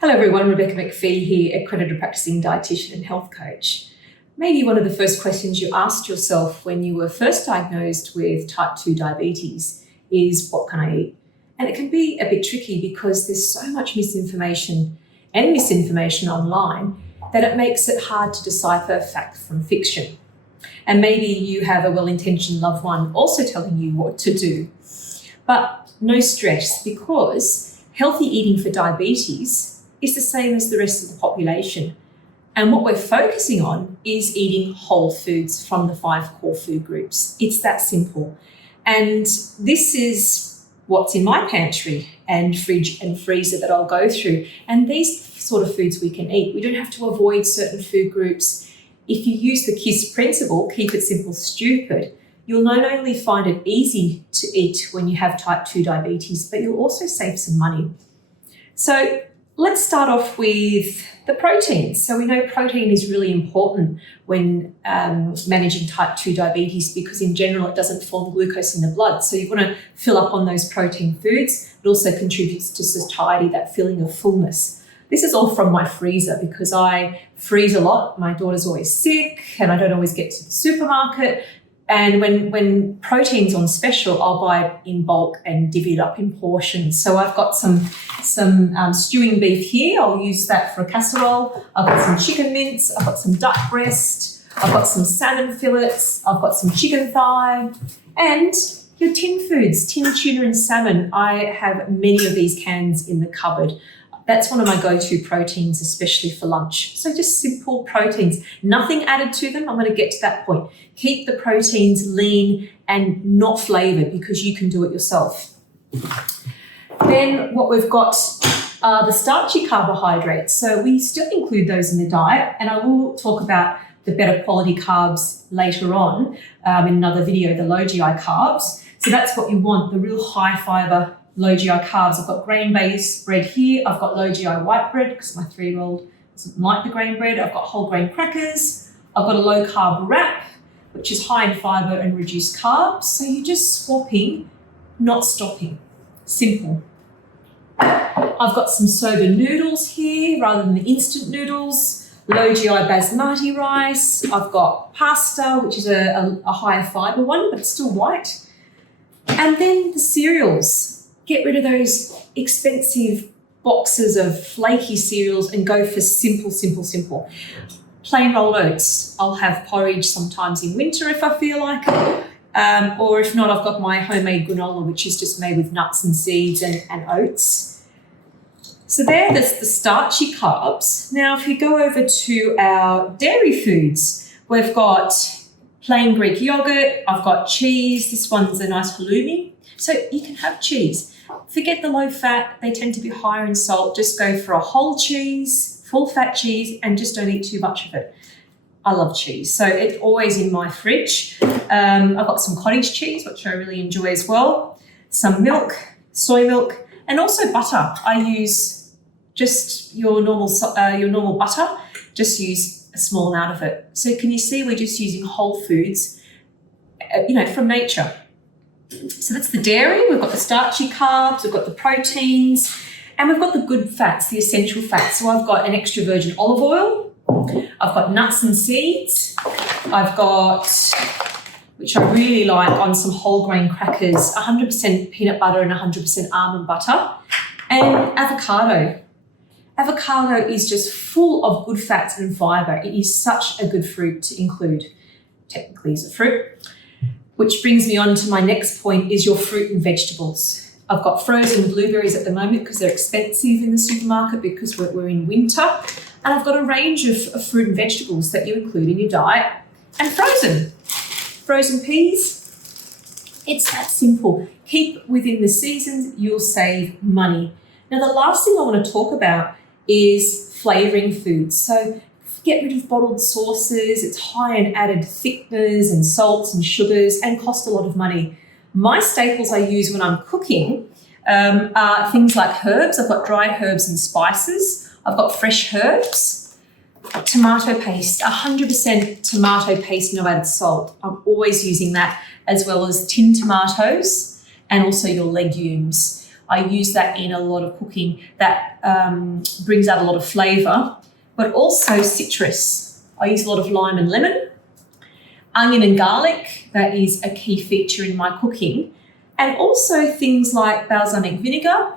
Hello everyone, Rebecca McPhee here, accredited practicing dietitian and health coach. Maybe one of the first questions you asked yourself when you were first diagnosed with type 2 diabetes is, what can I eat? And it can be a bit tricky because there's so much misinformation online that it makes it hard to decipher fact from fiction. And maybe you have a well-intentioned loved one also telling you what to do. But no stress, because healthy eating for diabetes is the same as the rest of the population. And what we're focusing on is eating whole foods from the 5 core food groups. It's that simple. And this is what's in my pantry and fridge and freezer that I'll go through. And these sort of foods we can eat. We don't have to avoid certain food groups. If you use the KISS principle, keep it simple, stupid, you'll not only find it easy to eat when you have type 2 diabetes, but you'll also save some money. So let's start off with the proteins. So we know protein is really important when managing type 2 diabetes because in general it doesn't form glucose in the blood. So you want to fill up on those protein foods. It also contributes to satiety, that feeling of fullness. This is all from my freezer because I freeze a lot. My daughter's always sick and I don't always get to the supermarket. And when protein's on special, I'll buy it in bulk and divvy it up in portions. So I've got some stewing beef here. I'll use that for a casserole. I've got some chicken mince. I've got some duck breast. I've got some salmon fillets. I've got some chicken thigh. And your tin foods, tin tuna and salmon. I have many of these cans in the cupboard. That's one of my go-to proteins, especially for lunch. So just simple proteins, nothing added to them. I'm going to get to that point. Keep the proteins lean and not flavored because you can do it yourself. Then what we've got are the starchy carbohydrates. So we still include those in the diet, and I will talk about the better quality carbs later on in another video, the low GI carbs. So that's what you want, the real high fiber low GI carbs. I've got grain-based bread here. I've got low GI white bread because my 3-year-old doesn't like the grain bread. I've got whole grain crackers. I've got a low carb wrap, which is high in fiber and reduced carbs. So you're just swapping, not stopping. Simple. I've got some soba noodles here rather than the instant noodles. Low GI basmati rice. I've got pasta, which is a higher fiber one, but it's still white. And then the cereals. Get rid of those expensive boxes of flaky cereals and go for simple. Plain rolled oats. I'll have porridge sometimes in winter if I feel like it. Or if not, I've got my homemade granola, which is just made with nuts and seeds and oats. So they're the starchy carbs. Now, if you go over to our dairy foods, we've got plain Greek yogurt. I've got cheese. This one's a nice halloumi. So you can have cheese. Forget the low fat. They tend to be higher in salt. Just go for a whole cheese, full fat cheese, and just don't eat too much of it. I love cheese. So it's always in my fridge. I've got some cottage cheese, which I really enjoy as well. Some milk, soy milk, and also butter. I use just your normal butter. Just use a small amount of it. So can you see we're just using whole foods, from nature. So that's the dairy. We've got the starchy carbs, we've got the proteins, and we've got the good fats, the essential fats. So I've got an extra virgin olive oil. I've got nuts and seeds. I've got, which I really like on some whole grain crackers, 100% peanut butter and 100% almond butter, and avocado. Avocado is just full of good fats and fiber. It is such a good fruit to include. Technically it's a fruit. Which brings me on to my next point is your fruit and vegetables. I've got frozen blueberries at the moment because they're expensive in the supermarket because we're in winter. And I've got a range of fruit and vegetables that you include in your diet. And frozen peas. It's that simple. Keep within the seasons, you'll save money. Now, the last thing I want to talk about is flavouring foods. So get rid of bottled sauces. It's high in added thickeners and salts and sugars and cost a lot of money. My staples I use when I'm cooking are things like herbs. I've got dry herbs and spices. I've got fresh herbs. Tomato paste, 100% tomato paste, no added salt. I'm always using that, as well as tin tomatoes and also your legumes. I use that in a lot of cooking that brings out a lot of flavour, but also citrus. I use a lot of lime and lemon. Onion and garlic, that is a key feature in my cooking. And also things like balsamic vinegar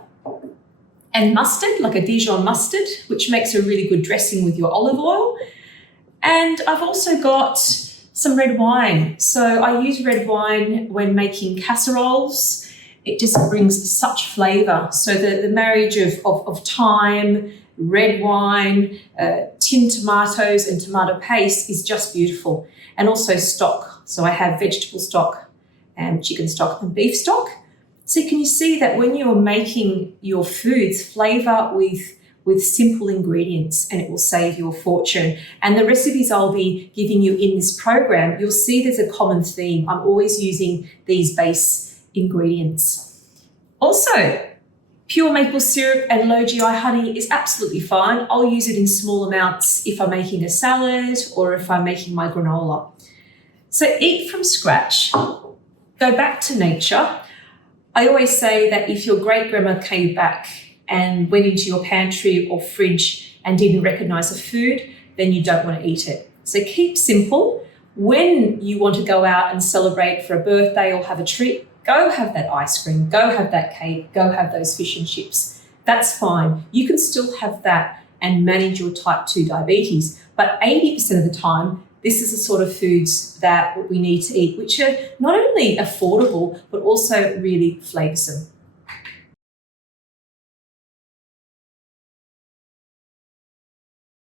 and mustard, like a Dijon mustard, which makes a really good dressing with your olive oil. And I've also got some red wine. So I use red wine when making casseroles. It just brings such flavour. So the marriage of thyme, red wine, tinned tomatoes and tomato paste is just beautiful. And also stock. So I have vegetable stock and chicken stock and beef stock. So can you see that when you're making your foods, flavour with simple ingredients, and it will save you a fortune. And the recipes I'll be giving you in this program, you'll see there's a common theme. I'm always using these base ingredients. Also, pure maple syrup and low GI honey is absolutely fine. I'll use it in small amounts if I'm making a salad or if I'm making my granola. So eat from scratch, go back to nature. I always say that if your great-grandma came back and went into your pantry or fridge and didn't recognise a food, then you don't want to eat it. So keep simple. When you want to go out and celebrate for a birthday or have a treat, go have that ice cream, go have that cake, go have those fish and chips. That's fine. You can still have that and manage your type 2 diabetes. But 80% of the time, this is the sort of foods that we need to eat, which are not only affordable, but also really flavoursome.